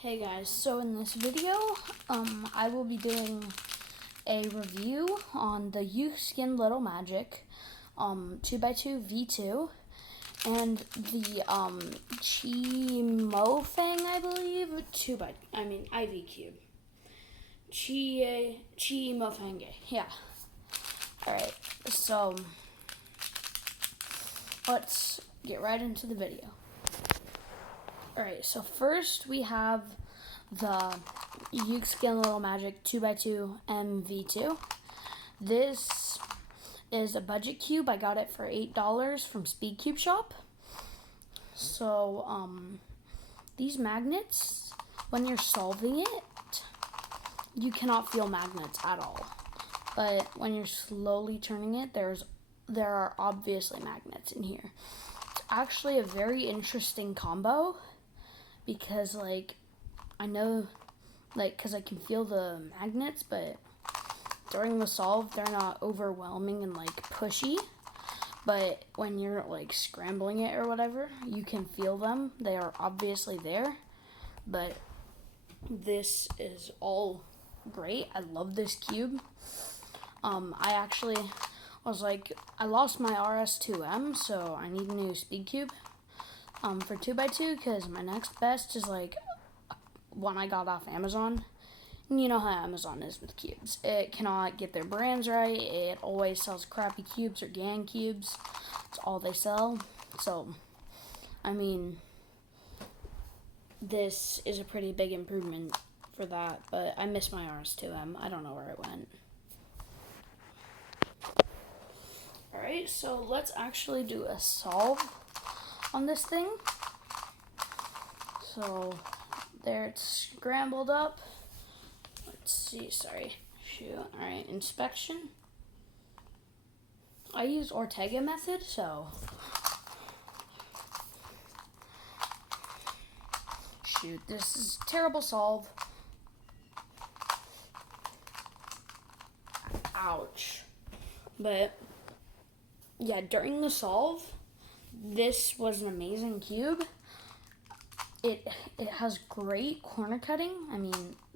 Hey guys, so in this video, I will be doing a review on the YouSkin Little Magic 2x2 V2 and the Chi Fang, I believe, IV Cube. Chi Fang, yeah. Alright, so let's get right into the video. Alright, so first we have the YouSkin Little Magic 2x2 MV2. This is a budget cube. I got it for $8 from Speed Cube Shop. So, these magnets, when you're solving it, you cannot feel magnets at all. But when you're slowly turning it, there are obviously magnets in here. It's actually a very interesting combo. Because, I know, because I can feel the magnets, but during the solve, they're not overwhelming and, pushy. But when you're, scrambling it or whatever, you can feel them. They are obviously there. But this is all great. I love this cube. I actually was I lost my RS2M, so I need a new Speed Cube. For 2x2, because my next best is one I got off Amazon. And you know how Amazon is with cubes. It cannot get their brands right. It always sells crappy cubes or gang cubes. It's all they sell. So, this is a pretty big improvement for that. But I miss my RS2M. I don't know where it went. Alright, so let's actually do a solve on this thing. So there, it's scrambled up. Let's see, alright, inspection. I use Ortega method, so this is a terrible solve. Ouch. But yeah, during the solve, this was an amazing cube. It has great corner cutting.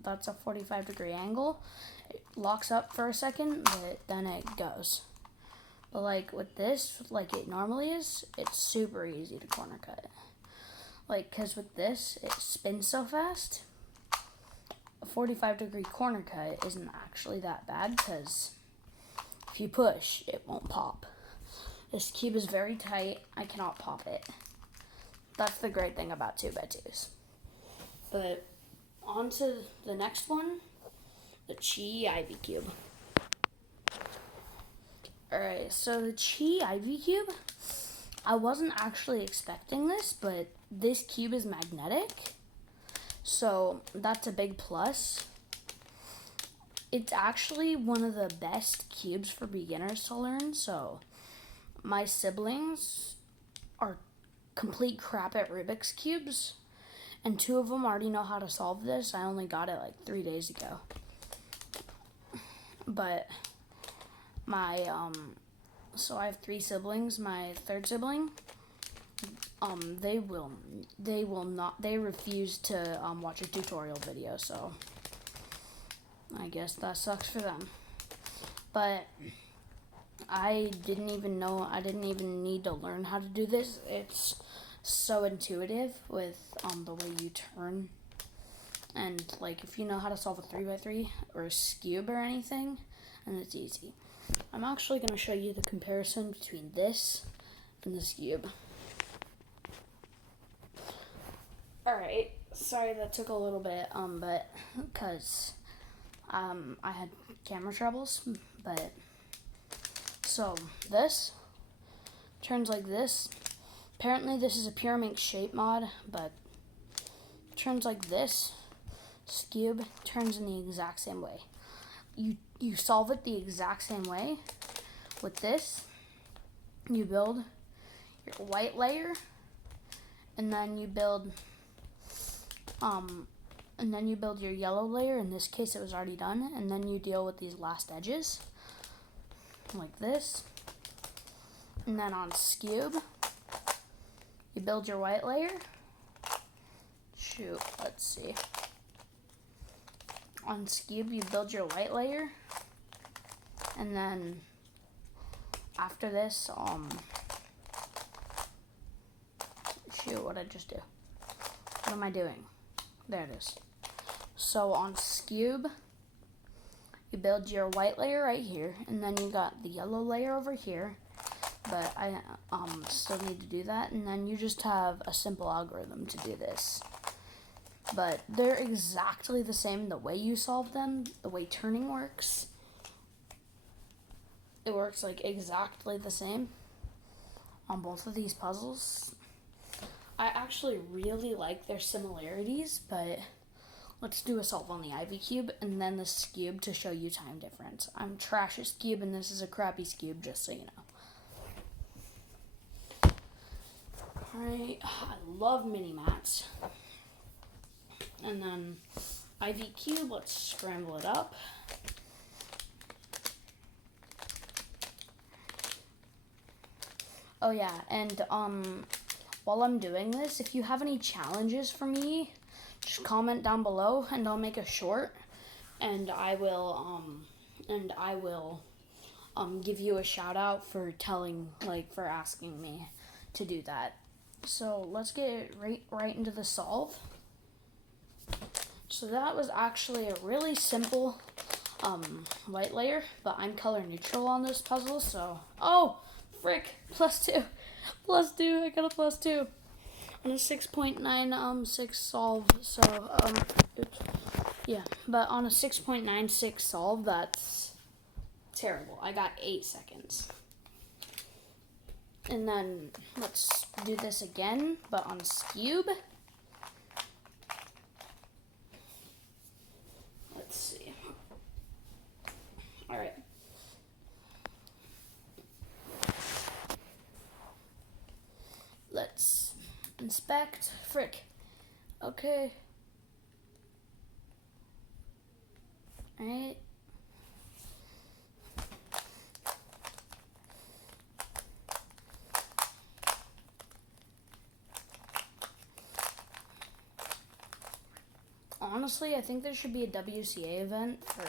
That's a 45-degree angle. It locks up for a second, but then it goes. But with this, it normally is, it's super easy to corner cut. Because with this, it spins so fast. A 45-degree corner cut isn't actually that bad, because if you push, it won't pop. This cube is very tight. I cannot pop it. That's the great thing about 2x2s. But on to the next one, the Chi IV Cube. Alright, so the Chi IV Cube, I wasn't actually expecting this, but this cube is magnetic. So that's a big plus. It's actually one of the best cubes for beginners to learn, so my siblings are complete crap at Rubik's Cubes, and 2 of them already know how to solve this. I only got it 3 days ago. But so I have 3 siblings. My third sibling, they refuse to watch a tutorial video, so I guess that sucks for them. But I didn't even need to learn how to do this. It's so intuitive with the way you turn. And if you know how to solve a 3x3 or a cube or anything, and it's easy. I'm actually going to show you the comparison between this and this cube. Alright, sorry that took a little bit, but because I had camera troubles, but so this turns like this. Apparently this is a Pyraminx shape mod, but it turns like this. This cube turns in the exact same way. You solve it the exact same way. With this, you build your white layer, and then you build your yellow layer. In this case, it was already done, and then you deal with these last edges like this. And then on Scube, you build your white layer, shoot, let's see. On Skewb, you build your white layer, and then after this, shoot, what did I just do? What am I doing? There it is. So on Skewb, you build your white layer right here, and then you got the yellow layer over here, but I still need to do that, and then you just have a simple algorithm to do this. But they're exactly the same the way you solve them, the way turning works. It works like exactly the same on both of these puzzles. I actually really like their similarities, but let's do a solve on the Ivy Cube and then the Skewb to show you time difference. I'm trash at Skewb and this is a crappy Skewb, just so you know. Alright, I love mini mats. And then Ivy Cube, let's scramble it up. Oh yeah, and while I'm doing this, if you have any challenges for me, just comment down below and I'll make a short, and I will give you a shout out for for asking me to do that. So let's get right into the solve. So that was actually a really simple white layer, but I'm color neutral on this puzzle, so oh frick, +2, I got a +2 on a 6.96 solve. So yeah, but on a 6.96 solve, that's terrible. I got 8 seconds. And then let's do this again, but on Skewb. Let's see. All right. Let's inspect. Frick. Okay. All right. Honestly, I think there should be a WCA event for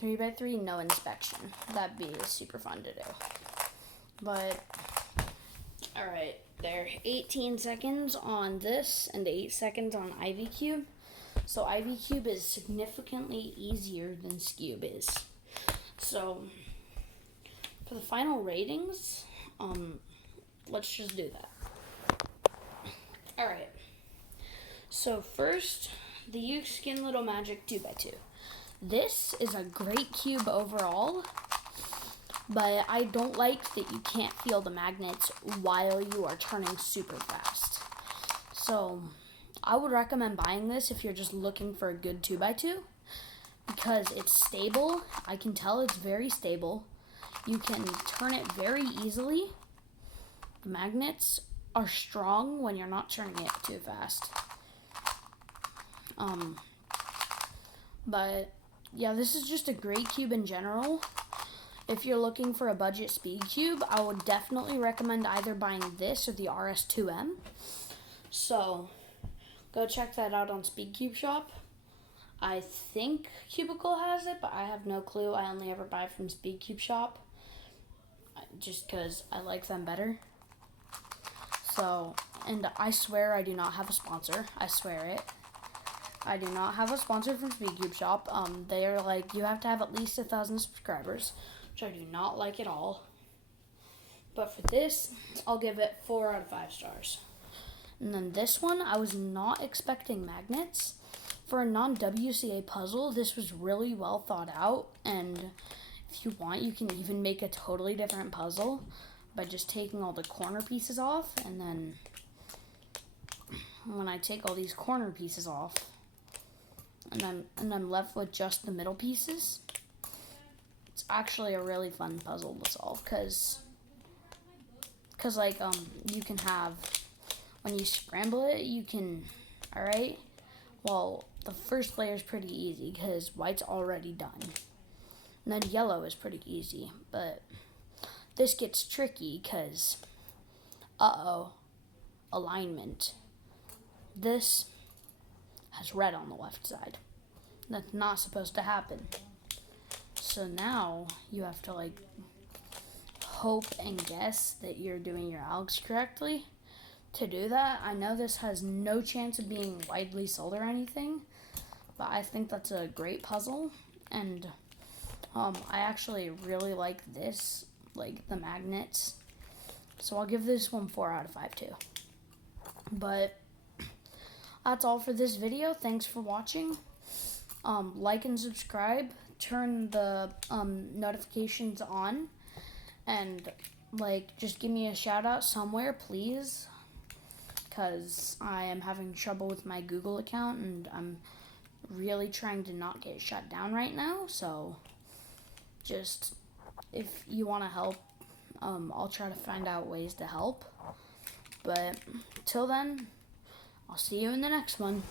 3x3 no inspection. That'd be super fun to do. But, alright, there 18 seconds on this and 8 seconds on Ivy Cube. So Ivy Cube is significantly easier than Skewb is. So, for the final ratings, let's just do that. Alright. So first, the Ukeskin Little Magic 2x2. This is a great cube overall, but I don't like that you can't feel the magnets while you are turning super fast. So I would recommend buying this if you're just looking for a good 2x2, because it's stable. I can tell it's very stable. You can turn it very easily. The magnets are strong when you're not turning it too fast. But yeah, this is just a great cube in general. If you're looking for a budget speed cube, I would definitely recommend either buying this or the RS2M. So go check that out on Speedcube Shop. I think Cubicle has it, but I have no clue. I only ever buy from Speedcube Shop just because I like them better. So, and I swear I do not have a sponsor. I swear it. I do not have a sponsor from Speedcube Shop. They are like, you have to have at least 1,000 subscribers, which I do not like at all. But for this, I'll give it 4 out of 5 stars. And then this one, I was not expecting magnets. For a non-WCA puzzle, this was really well thought out. And if you want, you can even make a totally different puzzle by just taking all the corner pieces off. And then when I take all these corner pieces off, and I'm left with just the middle pieces, it's actually a really fun puzzle to solve, cause like you can have, when you scramble it, you can, alright, well, the first layer is pretty easy because white's already done, and then yellow is pretty easy, but this gets tricky because alignment. This has red on the left side. That's not supposed to happen. So now you have to like hope and guess that you're doing your algs correctly. To do that, I know this has no chance of being widely sold or anything, but I think that's a great puzzle, and I actually really like this, like the magnets. So I'll give this one 4 out of 5 too. But that's all for this video. Thanks for watching. Like and subscribe. Turn the notifications on, and like just give me a shout out somewhere, please, because I am having trouble with my Google account and I'm really trying to not get shut down right now. So just if you want to help, I'll try to find out ways to help. But till then, I'll see you in the next one.